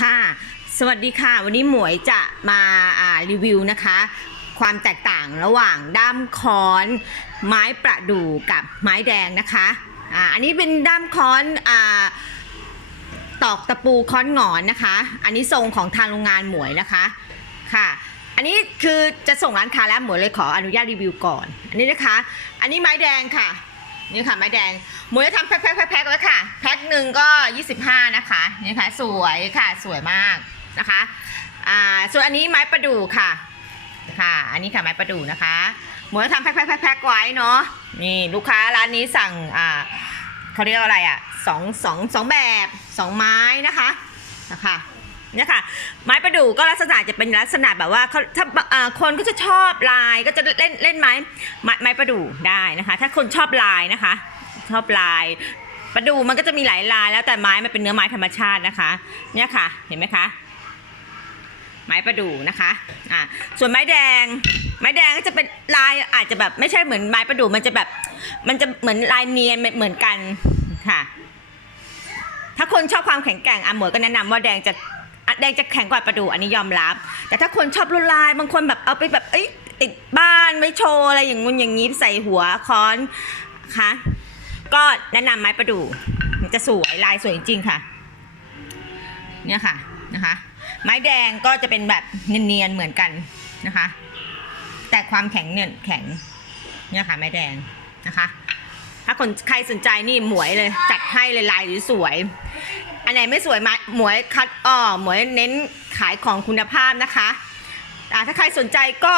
ค่ะ สวัสดีค่ะ วันนี้หมวยจะมาารีวิวนะคะ ความแตกต่างระหว่างด้ามค้อน ไม้ประดู่กับไม้แดงนะคะอ่าอันนี้เป็นด้ามค้อนอ่าตอกตะปูค้อนหงอนนะคะ อันนี้ทรงของทางโรงงานหมวยนะคะค่ะ อันนี้คือจะส่งร้านค้าแล้วหมวยเลยขออนุญาตรีวิวก่อน อันนี้นะคะ อันนี้ไม้แดงค่ะ นี่ค่ะไม้แดงหมวยจะทำแพ็คแพ็คแพ็คแล้วค่ะ แพ็คหนึ่งก็ 25 นะคะ นี่ค่ะ สวยค่ะ สวยมากนะคะ อ่า ส่วนอันนี้ไม้ประดู่ค่ะ ค่ะ อันนี้ค่ะไม้ประดู่นะคะหมวยจะทำแพ็คแพ็คแพ็คไว้เนาะ นี่ลูกค้าร้านนี้สั่ง อ่าเขาเรียกว่าอะไรอะสองสองสองแบบสองไม้นะคะ นะคะ เนี่ยค่ะ ไม้ประดู่ก็ลักษณะจะเป็นลักษณะแบบว่าเขาถ้าคนก็จะชอบลายก็จะเล่นเล่นไม้ไม้ไมประดู่ได้นะคะ ถ้าคนชอบลายนะคะ ชอบลายประดู่มันก็จะมีหลายลายแล้วแต่ไม้มันเป็นเนื้อไม้ธรรมชาตินะคะ เนี่ยค่ะเห็นไหมคะไม้ประดู่นะคะอ่าส่วนไม้แดง ไม้แดงก็จะเป็นลายอาจจะแบบไม่ใช่เหมือนไม้ประดู่มันจะแบบ มันจะเหมือนลายเนียนเหมือนกันค่ะ ถ้าคนชอบความแข็งแกร่งอะหมวยก็แนะนำว่าแดงจะ แดงจะแข็งกว่าประดูอันนี้ยอมรับ แต่ถ้าคนชอบลวดลายบางคนแบบเอาไปแบบเอ้ยติดบ้านไม่โชว์อะไรอย่างงู้นอย่างนี้ใส่หัวค้อนค่ะก็แนะนำไม้ประดู่มันจะสวยลายสวยจริงๆค่ะ เนี่ยค่ะนะคะ ไม้แดงก็จะเป็นแบบเนียนๆเหมือนกันนะคะ แต่ความแข็งเนี่ยแข็งเนี่ยค่ะไม้แดงนะคะ ถ้าคนใครสนใจนี่หมวยเลย จัดให้เลยลายสวย อันไหนไม่สวยมาหมวยคัดอ้อหมวยเน้นขายของคุณภาพนะคะอ่าถ้าใครสนใจก็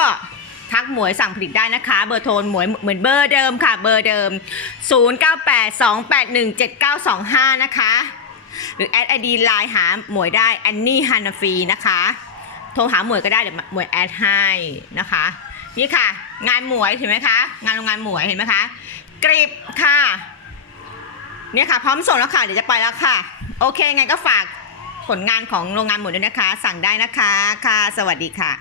ทักหมวยสั่งผลิตได้นะคะ เบอร์โทรหมวยเหมือนเบอร์เดิมค่ะ เบอร์เดิม 0982817925 นะคะ หรือแอดไอดีไลน์หาหมวยได้แอนนี่ฮันนาฟีนะคะ โทรหาหมวยก็ได้เดี๋ยวหมวยแอดให้นะคะ นี่ค่ะ งานหมวยเห็นไหมคะ งานโรงงานหมวยเห็นไหมคะกริบค่ะ เนี่ยค่ะ พร้อมส่งแล้วค่ะ เดี๋ยวจะไปแล้วค่ะ โอเคไงก็ฝากผลงานของโรงงานหมุนด้วยนะคะ สั่งได้นะคะ ค่ะ สวัสดีค่ะ